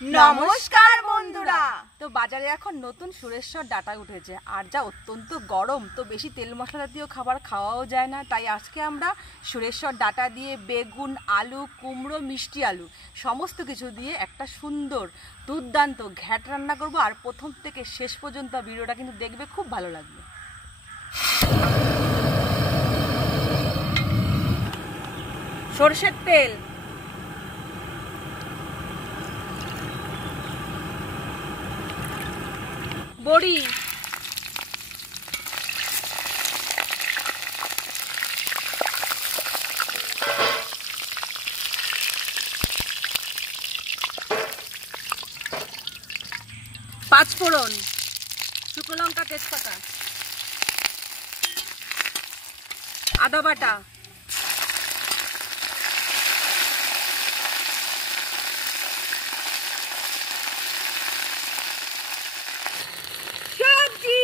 নমস্কার বন্ধুরা। তো বাজারে এখন নতুন সুরেশ্বর ডাটা উঠেছে, আর যা অত্যন্ত গরম, তো বেশি তেল মশলা জাতীয় খাবার খাওয়াও যায় না। তাই আজকে আমরা সুরেশ্বর ডাটা দিয়ে বেগুন, আলু, কুমড়ো, মিষ্টি আলু সমস্ত কিছু দিয়ে একটা সুন্দর দুর্দান্ত ঘ্যাট রান্না করব। আর প্রথম থেকে শেষ পর্যন্ত ভিডিওটা কিন্তু দেখবে, খুব ভালো লাগবে। সরষের তেল, বড়ি, পাঁচফোড়ন, শুকনো লঙ্কা, তেজপাতা, আদা বাটা, সবজি,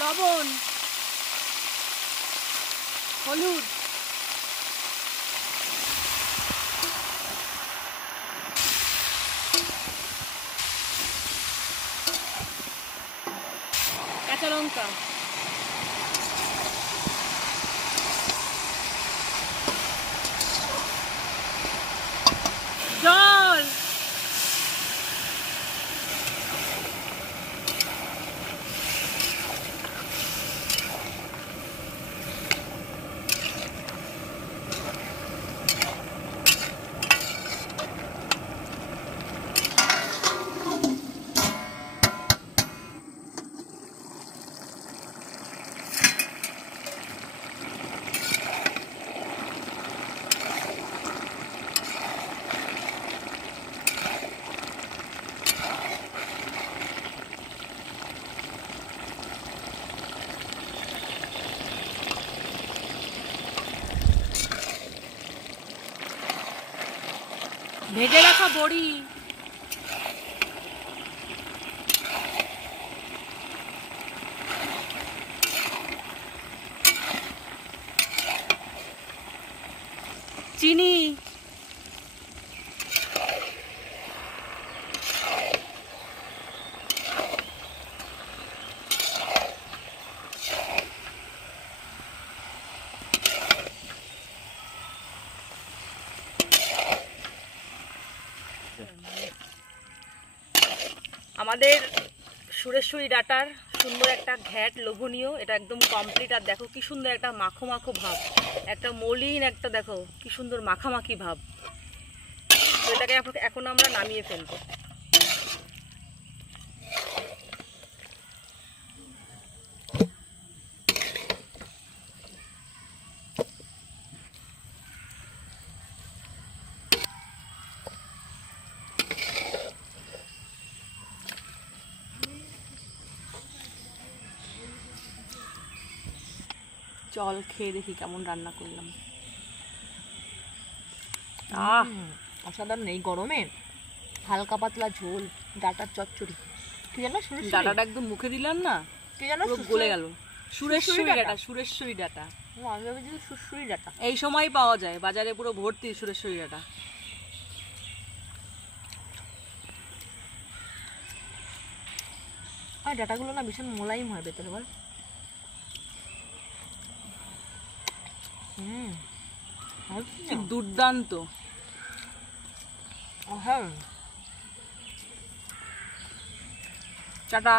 লবণ, হলুদ, কাঁচা লঙ্কা, জল, ভেজে রাখা বড়ি, চিনি, আমাদের সুরেশ্বরী ডাটার সুন্দর একটা ঘ্যাট লোভনীয়, এটা একদম কমপ্লিট। আর দেখো কি সুন্দর একটা মাখো মাখো ভাব, একটা মলিন একটা, দেখো কি সুন্দর মাখামাখি ভাব। তো এটাকে এখন আমরা নামিয়ে ফেলবো। জল খেয়ে দেখি কেমন রান্না করলাম। অসাধারণ। এই গরমে হালকা পাতলা ঝোল, ডাটার চচ্চড়ি, কি জানো ডাটাটা একদম মুখে দিলাম না, কি জানো গলে গেল। সুরেশ্বরী ডাটা, সুরেশ্বরী ডাটা, সুরসুরি ডাটা এই সময় পাওয়া যায় বাজারে, পুরো ভর্তি সুরেশ্বরী ডাটা। আর ডাটাগুলো না ভীষণ মোলায়েম হয় ভেতরে, বল। দুর্দান্ত। হ্যাঁ, টাটা।